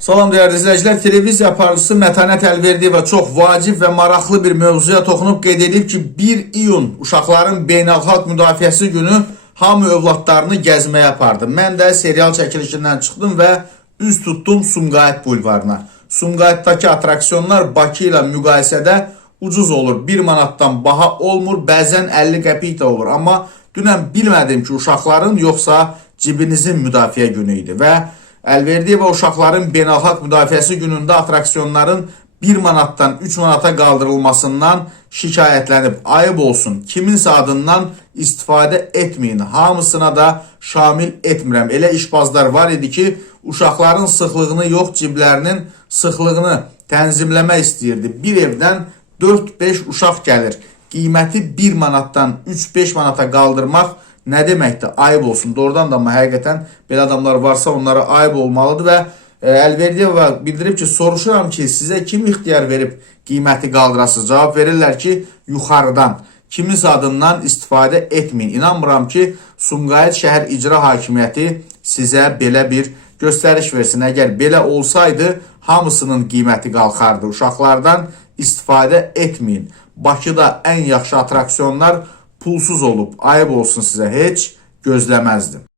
Salam değerli izləyicilər, televiziya aparıcısı Mətanət Əlverdiyeva çox vacib və maraqlı bir mövzuya toxunub qeyd edib ki, 1 iyun uşaqların beynəlxalq müdafiəsi günü hamı övladlarını gəzməyə apardı. Mən də serial çəkilişindən çıxdım və üz tutdum Sumqayıt bulvarına. Sumqayıtdakı atraksiyonlar Bakı ilə müqayisədə ucuz olur. 1 manatdan baha olmur, bəzən 50 qəpik də olur. Amma dünən bilmədim ki, uşaqların yoxsa cibinizin müdafiə günü idi və Əlverdiyeva uşaqların beynəlxalq müdafiəsi günündə atraksiyonların 1 manatdan 3 manata qaldırılmasından şikayətlənib. Ayıb olsun, kiminsə adından istifadə etməyin. Hamısına da şamil etmirəm. Elə işbazlar var idi ki, uşaqların sıxlığını yox, ciblərinin sıxlığını tənzimləmək istəyirdi. Bir evdən 4-5 uşaq gəlir. Qiyməti 1 manatdan 3-5 manata qaldırmaq nə deməkdir? Ayıb olsun. Doğrudan da amma həqiqətən belə adamlar varsa onlara ayıb olmalıdır və Əlverdiyeva bildirib ki, soruşuram ki, sizə kim ixtiyar verib qiyməti qaldırasınız? Cavab verirlər ki, yuxarıdan. Kiminsə adından istifadə etməyin. İnanmıram ki, Sumqayıt şəhər icra hakimiyyəti sizə belə bir göstəriş versin. Əgər belə olsaydı, hamısının qiyməti qalxardı. Uşaqlardan istifadə etməyin. Bakıda ən yaxşı atraksiyonlar pulsuz olub. Ayıb olsun sizə, heç gözləməzdim.